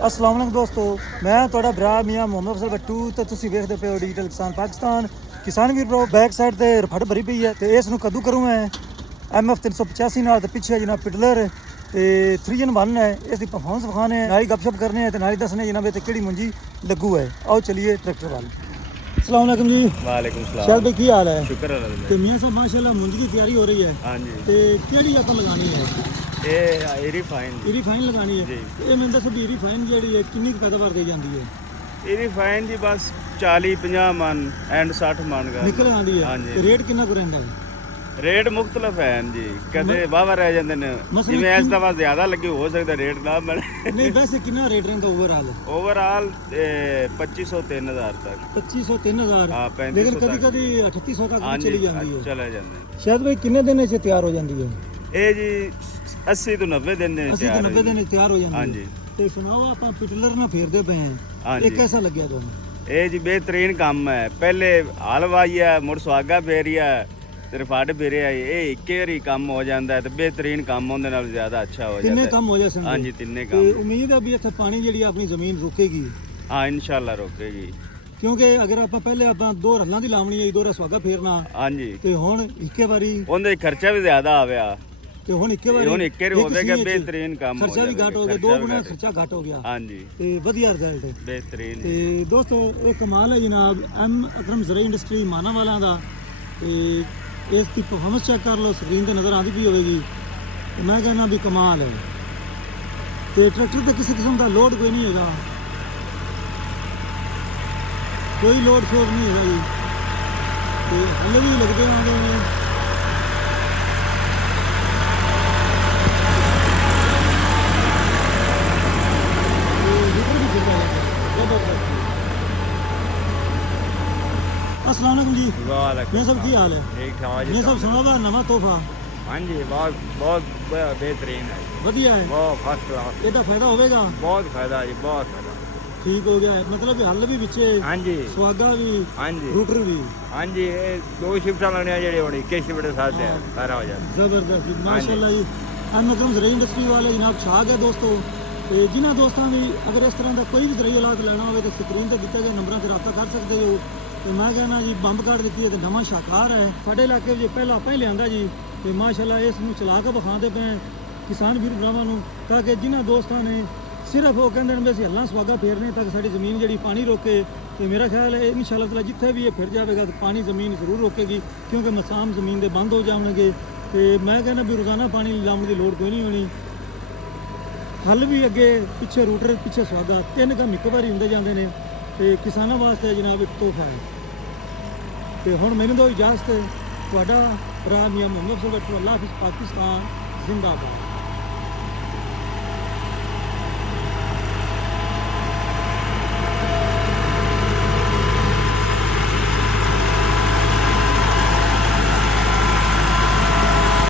अस्सलाम वालेकुम दोस्तों, मैं ਤੁਹਾਡਾ ਭਰਾ ਮੀਆਂ ਮੁਹੰਮਦ ਅਫਜ਼ਲ ਬੱਟੂ ਤੇ ਤੁਸੀਂ ਵੇਖਦੇ ਪਏ ਹੋ ਡਿਜੀਟਲ ਕਿਸਾਨ ਪਾਕਿਸਤਾਨ। ਕਿਸਾਨ ਵੀਰ ਬ్రో ਬੈਕ ਸਾਈਡ ਤੇ ਰਫੜ ਭਰੀ ਪਈ ਹੈ ਤੇ ਇਸ ਨੂੰ ਕਦੋਂ ਕਰੂ ਮੈਂ MF 385 ਨਾਲ ਤੇ ਪਿੱਛੇ ਜਨਾਬ ਪਿਟਲਰ ਤੇ 3in1 ਹੈ। ਇਸ ਦੀ ਪਰਫਾਰਮੈਂਸ ਵਿਖਾਣੇ ਹੈ, ਨਾਲ ਹੀ ਗੱਪਸ਼ਪ ਕਰਨੇ ਹੈ ਤੇ ਨਾਲ ਹੀ ਦੱਸਣੇ ਜਨਾਬ ਤੇ ਕਿਹੜੀ ਮੁੰਜੀ ਲੱਗੂ ਹੈ। ਆਓ ਚਲਿए ट्रैक्टर वाल। अस्सलाम वालेकुम जी। वालेकुम सलाम। शायद भाई की हाल है? शुक्र है ਤੇ ਮੀਆਂ ਸਾਹਿਬ ਮਾਸ਼ਾਅੱਲਾ ਮੁੰਜੀ ਦੀ ਤਿਆਰੀ ਹੋ ਰਹੀ ਹੈ। ਹਾਂਜੀ ਤੇ ਕਿਹੜੀ ਆਪਾਂ ਲਗਾਣੀ ਹੈ? ਇਹ ਰੀਫਾਈਨ ਰੀਫਾਈਨ ਲਗਾਣੀ ਹੈ। ਜੀ। ਇਹ ਮੈਨੂੰ ਦੱਸੋ ਵੀ ਰੀਫਾਈਨ ਜਿਹੜੀ ਹੈ ਕਿੰਨੀ ਕੁ ਪੈਦਾਵਾਰ ਦੇ ਜਾਂਦੀ ਹੈ? ਇਹ ਰੀਫਾਈਨ ਜੀ ਬਸ 40-50 ਮਨ ਐਂਡ 60 ਮਨ ਦਾ ਨਿਕਲ ਆਉਂਦੀ ਹੈ। ਹਾਂਜੀ। ਤੇ ਰੇਟ ਕਿੰਨਾ ਕੁ ਰਹਿੰਦਾ ਹੈ? ਰੇਟ ਮੁxtਲਫ ਹੈ ਜੀ, ਕਦੇ ਵਾਵਾ ਰਹਿ ਜਾਂਦੇ ਨੇ, ਮਸਲਾ ਜਿਵੇਂ ਇਸ ਦਫਾ ਜ਼ਿਆਦਾ ਲੱਗੇ ਹੋ ਸਕਦਾ ਰੇਟ ਨਾ ਮਿਲੇ। ਨਹੀਂ ਵੈਸੇ ਕਿੰਨਾ ਰੇਟ ਰਹਿੰਦਾ ਓਵਰਆਲ 2500 3000 ਤੱਕ। 2500 3000। ਹਾਂ, 3500 ਲੇਕਿਨ ਕਦੀ ਤੱਕ। ਕਦੀ 3800 ਤੱਕ ਵੀ ਚਲੀ ਜਾਂਦੀ ਹੈ। ਚਲੇ ਜਾਂਦੇ ਸ਼ਾਇਦ ਭਾਈ ਕਿੰਨੇ ਦਿਨ ਚ ਤਿਆਰ ਹੋ ਜਾਂਦੀ ਹੈ? ਇਹ ਜੀ 80 ਤੋਂ 90 ਦਿਨ ਦੇ 80 ਤੋਂ 90 ਦਿਨ ਚ ਤਿਆਰ ਹੋ ਜਾਂਦੀ ਹੈ। ਹਾਂਜੀ। ਤੇ ਸੁਣਾਓ ਆਪਾਂ ਪਿਟਲਰ ਨਾਲ ਫੇਰਦੇ ਪਏ ਹਾਂ, ਹਾਂਜੀ। ਇਹ ਕਿਹਦਾ ਲੱਗਿਆ ਤੁਹਾਨੂੰ? ਇਹ ਜੀ ਬਿਹਤਰੀਨ ਕੰਮ ਹੈ। ਪਹਿਲੇ ਹਲ ਵਾਹੀਆ ਮੁੜ ਸੁਹਾਗਾ ਫੇਰੀਆ ਤੇ ਰਫੜ ਫੇਰਿਆ, ਇਹ ਇੱਕੇ ਵਾਰੀ ਕੰਮ ਹੋ ਜਾਂਦਾ ਹੈ ਤੇ ਬਿਹਤਰੀਨ ਕੰਮ ਉਹਦੇ ਨਾਲ ਜ਼ਿਆਦਾ ਅੱਛਾ ਹੋ ਜਾਂਦਾ ਤਿੰਨੇ ਹੈ। ਕੰਮ ਹੋ ਜਾਣ। ਹਾਂਜੀ, ਤਿੰਨੇ ਤੇ ਕੰਮ। ਉਮੀਦ ਹੈ ਵੀ ਇੱਥੇ ਪਾਣੀ ਜਿਹੜੀ ਆਪਣੀ ਜ਼ਮੀਨ ਰੁਕੇਗੀ। ਹਾਂ, ਇਨਸ਼ਾਅੱਲਾ ਰੋਕੇਗੀ। ਕਿਉਂਕਿ ਅਗਰ ਆਪਾਂ ਪਹਿਲੇ ਆਪਾਂ ਦੋ ਰੱਲਾਂ ਦੀ ਲਾਉਣੀ ਹੈ, ਦੋ ਰਾ ਸੁਹਾਗਾ ਫੇਰਨਾ, ਹਾਂਜੀ, ਤੇ ਹੁਣ ਇੱਕੇ ਵਾਰੀ, ਉਹਦੇ ਖਰਚਾ ਵੀ ਜ਼ਿਆਦਾ ਆਵਿਆ ਤੇ ਹੁਣ ਇੱਕੇ ਵਾਰੀ ਹੁਣ ਇੱਕੇ ਵਾਰੀ ਹੋਵੇਗਾ, ਬਿਹਤਰੀਨ ਕੰਮ ਹੋ ਖਰਚਾ ਵੀ ਘੱਟ ਹੋ ਗਿਆ, ਦੋ ਗੁਣਾ ਖਰਚਾ ਘੱਟ ਹੋ ਗਿਆ। ਹਾਂਜੀ, ਤੇ ਵਧੀਆ ਰਿਜ਼ਲਟ ਹੈ। ਬਿਹਤਰੀਨ। ਤੇ ਦੋਸਤੋ ਇਹ ਕਮਾਲ ਹੈ ਜਨਾਬ ਐਮ ਅਕਰਮ ਜ਼ਰਾਈ ਇੰਡਸਟਰੀ ਮਾਨਾਵਾਲਾ ਦਾ। ਤੇ ਇਸ ਦੀ ਪਰਫਾਰਮੈਂਸ ਚੈੱਕ ਕਰ ਲਓ, ਸਕਰੀਨ ਤੇ ਨਜ਼ਰ ਆਉਂਦੀ ਪਈ ਹੋਵੇਗੀ। ਤੇ ਮੈਂ ਕਹਿੰਦਾ ਵੀ ਕਮਾਲ ਹੈ। ਤੇ ਟਰੈਕਟਰ ਤੇ ਕਿਸੇ ਕਿਸਮ ਦਾ ਲੋਡ ਕੋਈ ਨਹੀਂ ਹੈਗਾ, ਕੋਈ ਲੋਡ ਸ਼ੋਡ ਨਹੀਂ ਹੈਗਾ ਜੀ। ਤੇ ਹਲੇ ਵੀ ਲੱਗਦੇ ਆਉਂਦੇ ਨੇ। अस्सलाम वालेकुम जी। वालेकुम ये सब की हाल है? ठीक ठाक ये सब सुना वा नवा तोहफा हाँ जी, बहुत बहुत बेहतरीन है, ਵਧੀਆ ਹੈ। बहुत फर्स्ट क्लास, ਇਹਦਾ ਫਾਇਦਾ ਹੋਵੇਗਾ? बहुत फायदा जी, बहुत फायदा। ਠੀਕ ਹੋ ਗਿਆ ਹੈ, ਮਤਲਬ ਹੱਲ ਵੀ ਵਿੱਚੇ, हाँ जी, ਸੁਹਾਗਾ ਵੀ, हाँ जी, ਰੂਟਰ ਵੀ। हाँ जी। ये दो शिफ्टा लगने ਜਿਹੜੇ ਹੁਣ ਇੱਕੇ ਸ਼ਿਫਟ ਦੇ ਸਾਥ ਹੈ ਸਾਰਾ ਹੋ ਜਾਂਦਾ। ਜ਼ਬਰਦਸਤ ਜੀ, ਮਾਸ਼ਾਅੱਲਾ ਜੀ। ਐਮ ਅਕਰਮ ਜ਼ਰਾਈ ਇੰਡਸਟਰੀ ਵਾਲੇ ਜਨਾਬ ਛਾ ਗਏ ਦੋਸਤੋ। ਤੇ ਜਿਨ੍ਹਾਂ ਦੋਸਤਾਂ ਵੀ ਅਗਰ ਇਸ ਤਰ੍ਹਾਂ ਦਾ ਕੋਈ ਵੀ ਜ਼ਰਾਈ ਇਲਾਜ ਲੈਣਾ ਹੋਵੇ ਤਾਂ ਸਕਰੀਨ ਤੇ ਦਿੱਤੇ ਗਏ ਨੰਬਰਾਂ ਤੇ ਰਾਬਤਾ ਕਰ ਸਕਦੇ ਹੋ। ਤੇ ਮੈਂ ਕਹਿੰਦਾ ਜੀ ਬੰਬ ਕਾਰਡ ਦਿੱਤੀ ਹੈ ਤੇ ਨਵਾਂ ਸ਼ਾਹਕਾਰ ਹੈ ਸਾਡੇ ਇਲਾਕੇ ਵਿੱਚ, ਪਹਿਲਾਂ ਆਪਾਂ ਹੀ ਲਿਆਂਦਾ ਜੀ। ਤੇ ਮਾਸ਼ਾਅੱਲਾ ਇਸ ਨੂੰ ਚਲਾ ਕੇ ਵਿਖਾਉਂਦੇ ਪਏ ਕਿਸਾਨ ਵੀਰ ਭਰਾਵਾਂ ਨੂੰ, ਤਾਂ ਕਿ ਜਿਨ੍ਹਾਂ ਦੋਸਤਾਂ ਨੇ ਸਿਰਫ ਉਹ ਕਹਿੰਦੇ ਨੇ ਵੀ ਅਸੀਂ ਹੱਲਾਂ ਸੁਹਾਗਾ ਫੇਰਨੇ ਤਾਂ ਸਾਡੀ ਜ਼ਮੀਨ ਜਿਹੜੀ ਪਾਣੀ ਰੋਕੇ। ਤੇ ਮੇਰਾ ਖਿਆਲ ਹੈ ਇਨਸ਼ਾਅੱਲਾ ਤਾਲਾ ਜਿੱਥੇ ਵੀ ਇਹ ਫਿਰ ਜਾਵੇਗਾ ਤਾਂ ਪਾਣੀ ਜ਼ਮੀਨ ਜ਼ਰੂਰ ਰੋਕੇਗੀ, ਕਿਉਂਕਿ ਮਸਾਮ ਜ਼ਮੀਨ ਦੇ ਬੰਦ ਹੋ ਜਾਣਗੇ। ਤੇ ਮੈਂ ਕਹਿੰਦਾ ਵੀ ਰੋਜ਼ਾਨਾ ਪਾਣੀ ਲਾਉਣ ਦੀ ਲੋੜ ਕੋਈ ਨਹੀਂ ਹੋਣੀ। ਹੱਲ ਵੀ ਅੱਗੇ ਪਿੱਛੇ ਰੂਟਰ ਪਿੱਛੇ ਸੁਹਾਗਾ, ਤਿੰਨ ਕੰਮ ਇੱਕ ਵਾਰੀ ਹੁੰਦੇ ਜਾਂਦੇ ਨੇ। ਤੇ ਕਿਸਾਨਾਂ ਵਾਸਤੇ ਜਨਾਬ ਇੱਕ ਤੋਹਫਾ ਹੈ। ਤੇ ਹੁਣ ਮੈਨੂੰ ਦਿਓ ਇਜਾਜ਼ਤ, ਤੁਹਾਡਾ ਭਰਾ ਮੀਆਂ ਮੁਹੰਮਦ ਅਫਜ਼ਲ ਬੱਟੂ। ਅੱਲਾਹ ਹਾਫਿਜ਼। ਪਾਕਿਸਤਾਨ ਜ਼ਿੰਦਾਬਾਦ।